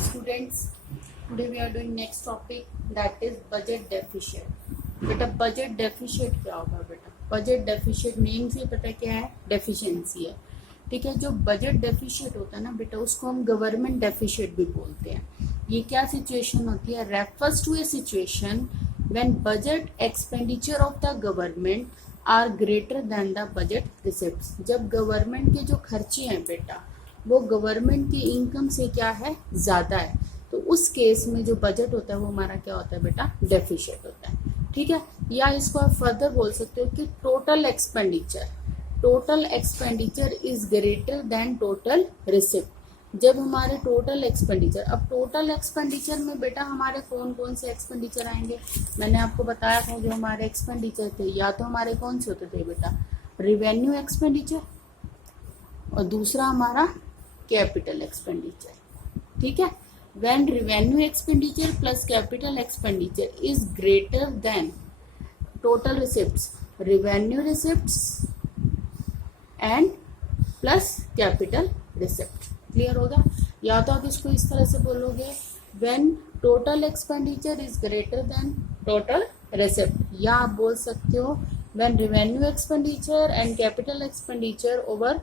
students, today we are doing next topic, that is budget deficit. बेटा budget deficit क्या होगा? बेटा budget deficit name से पता क्या है, डेफिशिएंसी है। ठीक है, जो बजट डेफिशिएट होता है ना बेटा, उसको हम गवर्नमेंट डेफिशिएट भी बोलते हैं। ये क्या सिचुएशन होती है? Refers to a situation when budget expenditure of the government are greater than the budget receipts. जब गवर्नमेंट के जो खर्चे हैं बेटा वो गवर्नमेंट की इनकम से क्या है, ज़्यादा है, तो उस केस में जो बजट होता है वो हमारा क्या होता है बेटा, डेफिशिएट होता है। ठीक है, या इसको आप फर्दर बोल सकते हो कि total expenditure is greater then total receipt. जब हमारे टोटल एक्सपेंडिचर, अब टोटल एक्सपेंडिचर में बेटा हमारे कौन कौन से एक्सपेंडिचर आएंगे? मैंने आपको बताया था जो हमारे एक्सपेंडिचर थे, या तो हमारे कौन से होते थे बेटा, रिवेन्यू एक्सपेंडिचर, और दूसरा हमारा कैपिटल एक्सपेंडिचर। ठीक है, when revenue expenditure plus capital expenditure is greater than total receipts, revenue receipts and plus capital receipt। Clear होगा? या तो आप इसको इस तरह से बोलोगे when total expenditure is greater than total receipt, या आप बोल सकते हो when revenue expenditure and capital expenditure over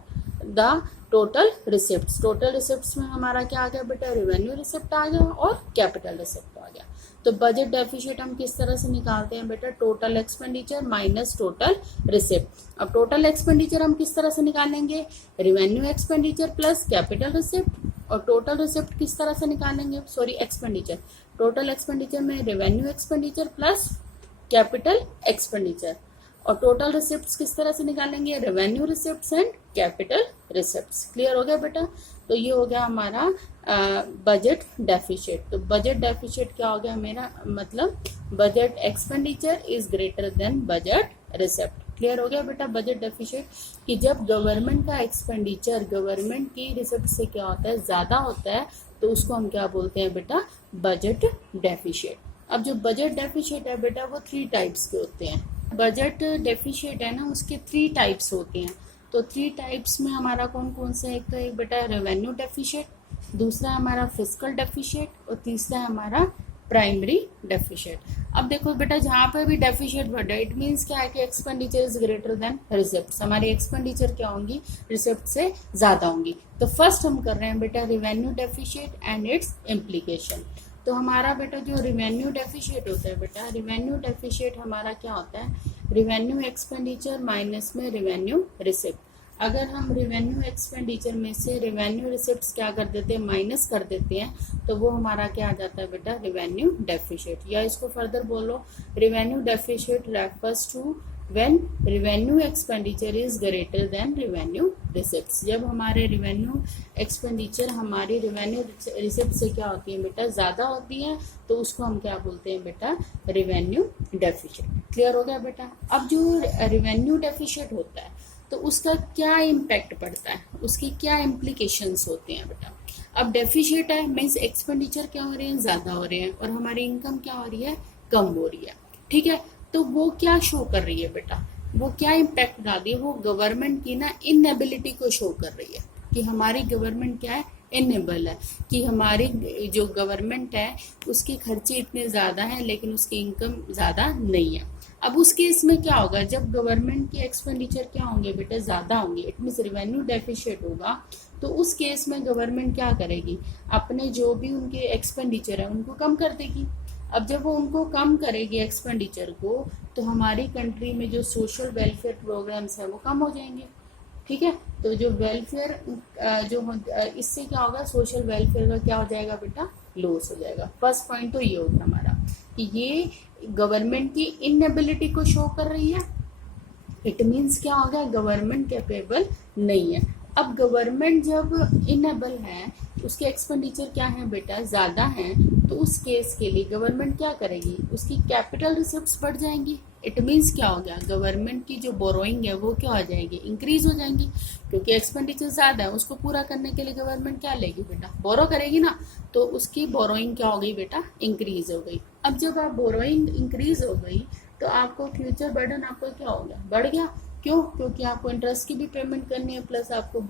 the total receipts. Total receipts में हमारा क्या आ गया बेटा, रेवेन्यू रिसिप्ट आ गया और कैपिटल रिसिप्ट आ गया। तो बजट डेफिशिएट हम किस तरह से निकालते हैं बेटा, total expenditure minus total receipt. अब टोटल एक्सपेंडिचर हम किस तरह से निकालेंगे, revenue expenditure plus capital receipt, और टोटल रिसिप्ट किस तरह से निकालेंगे, सॉरी एक्सपेंडिचर, टोटल एक्सपेंडिचर में revenue expenditure plus capital expenditure, और टोटल रिसिप्ट्स किस तरह से निकालेंगे, revenue receipts and capital receipts. Clear हो गया बेटा? तो ये हो गया हमारा बजट डेफिशिएट। तो बजट डेफिशिएट क्या हो गया मेरा, मतलब budget expenditure is greater then budget receipt. Clear हो गया बेटा? बजट डेफिशिएट कि जब गवर्नमेंट का एक्सपेंडिचर गवर्नमेंट की रिसिप्ट से क्या होता है, ज़्यादा होता है, तो उसको हम क्या बोलते हैं बेटा, बजट डेफिशिएट। अब जो बजट डेफिशिएट है बेटा वो 3 टाइप्स के होते हैं। बजट डेफिशिएट है ना, उसके 3 टाइप्स होते हैं। तो 3 टाइप्स में हमारा कौन कौन से, एक तो एक बेटा रेवेन्यू डेफिशिएट, दूसरा हमारा फिस्कल डेफिशिएट, और तीसरा हमारा प्राइमरी डेफिशिएट। अब देखो बेटा, जहाँ पे भी डेफिशिएट बढ़ रहा है, इट मीन्स क्या है कि expenditure is greater then receipt. हमारी एक्सपेंडिचर क्या होंगी, रिसिप्ट से ज़्यादा होंगी। तो फर्स्ट हम कर रहे हैं बेटा revenue deficit and it's implication. तो हमारा बेटा जो रिवेन्यू डेफिशिएट होता है बेटा, रिवेन्यू डेफिशिएट हमारा क्या होता है, रिवेन्यू एक्सपेंडिचर माइनस में रिवेन्यू रिसिप्ट। अगर हम रिवेन्यू एक्सपेंडिचर में से रिवेन्यू रिसिप्ट्स क्या कर देते हैं, माइनस कर देते हैं, तो वो हमारा क्या आ जाता है बेटा, रिवेन्यू डेफिशिएट। या इसको फर्दर बोलो, revenue deficit refers to when revenue expenditure is greater than revenue receipts. जब हमारे रिवेन्यू एक्सपेंडिचर हमारी रिवेन्यू रिसिप्ट से क्या होती है बेटा, ज़्यादा होती है, तो उसको हम क्या बोलते हैं बेटा, रिवेन्यू डेफिशिएट। क्लियर हो गया बेटा? अब जो रिवेन्यू डेफिशिएट होता है तो उसका क्या इम्पैक्ट पड़ता है, उसकी क्या इम्प्लीकेशंस होते हैं बेटा। अब डेफिशिएट है मीन्स एक्सपेंडिचर क्या हो रहे हैं, ज़्यादा हो रहे हैं, और हमारी इनकम क्या हो रही है, कम हो रही है। ठीक है, तो वो क्या शो कर रही है बेटा, वो क्या इम्पैक्ट डाल रही है, वो गवर्नमेंट की ना इनएबिलिटी को शो कर रही है कि हमारी गवर्नमेंट क्या है, इनेबल है, कि हमारी जो गवर्नमेंट है उसके खर्चे इतने ज़्यादा हैं लेकिन उसकी इनकम ज़्यादा नहीं है। अब उस केस में क्या होगा, जब गवर्नमेंट के एक्सपेंडिचर क्या होंगे बेटा, ज़्यादा होंगे, इट मीन्स रेवेन्यू डेफिशिएट होगा, तो उस केस में गवर्नमेंट क्या करेगी, अपने जो भी उनके एक्सपेंडिचर है उनको कम कर देगी। अब जब वो उनको कम करेगी एक्सपेंडिचर को, तो हमारी कंट्री में जो सोशल वेलफेयर प्रोग्राम्स हैं वो कम हो जाएंगे। ठीक है, तो जो वेलफेयर इससे क्या होगा, सोशल वेलफेयर का क्या हो जाएगा बेटा, लॉस हो जाएगा। फर्स्ट पॉइंट तो ये होगा हमारा कि ये गवर्नमेंट की इनएबिलिटी को शो कर रही है। इट मीन्स क्या होगा, गवर्नमेंट कैपेबल नहीं है। अब गवर्नमेंट जब इनेबल है, उसके एक्सपेंडिचर क्या है बेटा, ज़्यादा हैं, तो उस केस के लिए गवर्नमेंट क्या करेगी, उसकी कैपिटल रिसिप्ट्स बढ़ जाएंगी। इट मीन्स क्या हो गया, गवर्नमेंट की जो बोरोइंग है वो क्या हो जाएगी, इंक्रीज हो जाएंगी, क्योंकि एक्सपेंडिचर ज़्यादा है, उसको पूरा करने के लिए गवर्नमेंट क्या लेगी बेटा, बोरो करेगी ना, तो उसकी बोरोइंग क्या हो गई बेटा, इंक्रीज हो गई। अब जब आप बोरोइंग इंक्रीज हो गई तो आपको फ्यूचर बर्डन आपको क्या हो गया, बढ़ गया, क्यों? क्योंकि आपको इंटरेस्ट की भी पेमेंट करनी है, प्लस आपको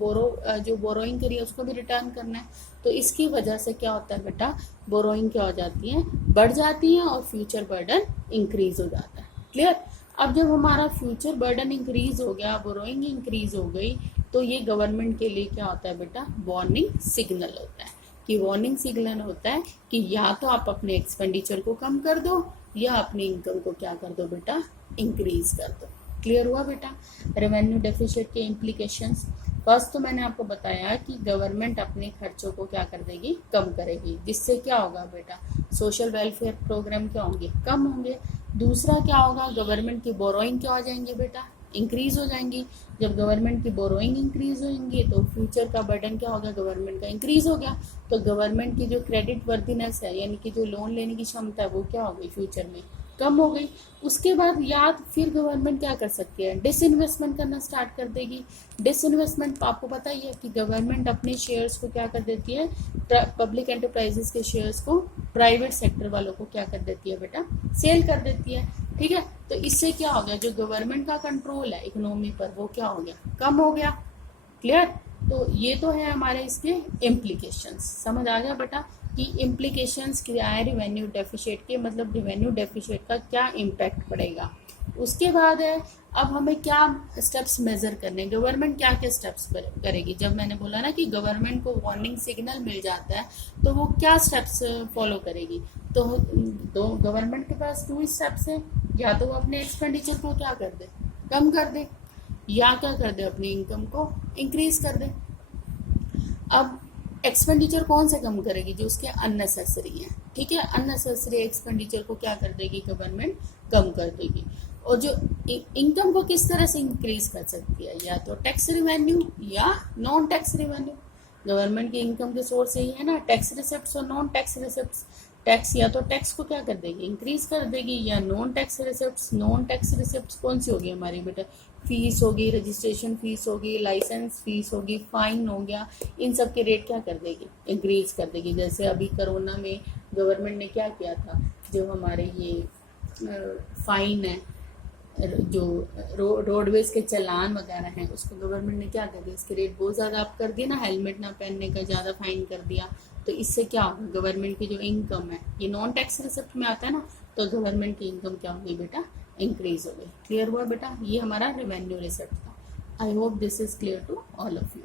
जो बोरोइंग करी है उसको भी रिटर्न करना है। तो इसकी वजह से क्या होता है बेटा, बोरोइंग क्या हो जाती है, बढ़ जाती है और फ्यूचर बर्डन इंक्रीज हो जाता है। क्लियर? अब जब हमारा फ्यूचर बर्डन इंक्रीज हो गया, बोरोइंग इंक्रीज हो गई, तो ये गवर्नमेंट के लिए क्या होता है बेटा, वार्निंग सिग्नल होता है। कि वार्निंग सिग्नल होता है कि या तो आप अपने एक्सपेंडिचर को कम कर दो या अपनी इनकम को क्या कर दो बेटा, इंक्रीज कर दो। क्लियर हुआ बेटा? रेवेन्यू डेफिसिट के इम्प्लीकेशंस, फर्स्ट तो मैंने आपको बताया कि गवर्नमेंट अपने खर्चों को क्या कर देगी, कम करेगी, जिससे क्या होगा बेटा, सोशल वेलफेयर प्रोग्राम क्या होंगे, कम होंगे। दूसरा क्या होगा, गवर्नमेंट की बोरोइंग क्या हो जाएंगे बेटा, इंक्रीज हो जाएंगी। जब गवर्नमेंट की बोरोइंग इंक्रीज होंगी तो फ्यूचर का बर्डन क्या होगा, गवर्नमेंट का इंक्रीज हो गया। तो गवर्नमेंट की जो क्रेडिट वर्दीनेस है, यानी कि जो लोन लेने की क्षमता है, वो क्या हो गई, फ्यूचर में कम हो गई। उसके बाद या फिर गवर्नमेंट क्या कर सकती है, डिसइन्वेस्टमेंट करना स्टार्ट कर देगी। डिसइन्वेस्टमेंट आपको पता ही है कि गवर्नमेंट अपने शेयर्स को क्या कर देती है, पब्लिक एंटरप्राइजेस के शेयर्स को प्राइवेट सेक्टर वालों को क्या कर देती है बेटा, सेल कर देती है। ठीक है? तो इससे क्या हो गया, जो गवर्नमेंट का कंट्रोल है इकोनॉमी पर, वो क्या हो गया, कम हो गया। क्लियर? तो ये तो है हमारे इसके इम्प्लीकेशंस। समझ आ गया बेटा कि इम्प्लीकेशंस क्या है रेवेन्यू डेफिसिट के, मतलब रेवेन्यू डेफिसिट का क्या इम्पैक्ट पड़ेगा। उसके बाद है, अब हमें क्या स्टेप्स मेजर करने, गवर्नमेंट क्या क्या स्टेप्स करेगी। जब मैंने बोला ना कि गवर्नमेंट को वार्निंग सिग्नल मिल जाता है तो वो क्या स्टेप्स फॉलो करेगी, तो गवर्नमेंट के पास 2 स्टेप्स हैं। या तो वो अपने एक्सपेंडिचर को क्या कर दे, कम कर दे, या क्या कर दे, अपनी इनकम को इंक्रीज कर दे। अब एक्सपेंडिचर कौन से कम करेगी, जो उसके अननेसेसरी है। ठीक है? अननेसेसरी एक्सपेंडिचर को क्या कर देगी गवर्नमेंट, कम कर देगी। और जो इनकम को किस तरह से इंक्रीज कर सकती है, या तो टैक्स रिवेन्यू या नॉन टैक्स रिवेन्यू। गवर्नमेंट की इनकम के सोर्स यही है ना, टैक्स रिसिप्ट्स और नॉन टैक्स रिसिप्ट्स। टैक्स या तो टैक्स को क्या कर देगी, इंक्रीज कर देगी, या non tax receipts. Non tax receipts कौन सी होगी हमारी बेटा, फीस होगी, रजिस्ट्रेशन फीस होगी, लाइसेंस फीस होगी, फाइन हो गया, इन सब के रेट क्या कर देगी, इंक्रीज कर देगी। जैसे अभी कोरोना में गवर्नमेंट ने क्या किया था, जो हमारे ये फाइन है, जो रोडवेज के चालान वगैरह हैं, उसको गवर्नमेंट ने क्या कर दिया, इसके रेट बहुत ज़्यादा अप कर दिया ना, हेलमेट ना पहनने का ज़्यादा फाइन कर दिया। तो इससे क्या होगा, गवर्नमेंट की जो इनकम है, ये नॉन टैक्स रिसिप्ट में आता है ना, तो गवर्नमेंट की इनकम क्या होगी बेटा, इंक्रीज हो गई। क्लियर हुआ बेटा? ये हमारा रेवेन्यू रिसिप्ट था। I hope this is clear to all of you.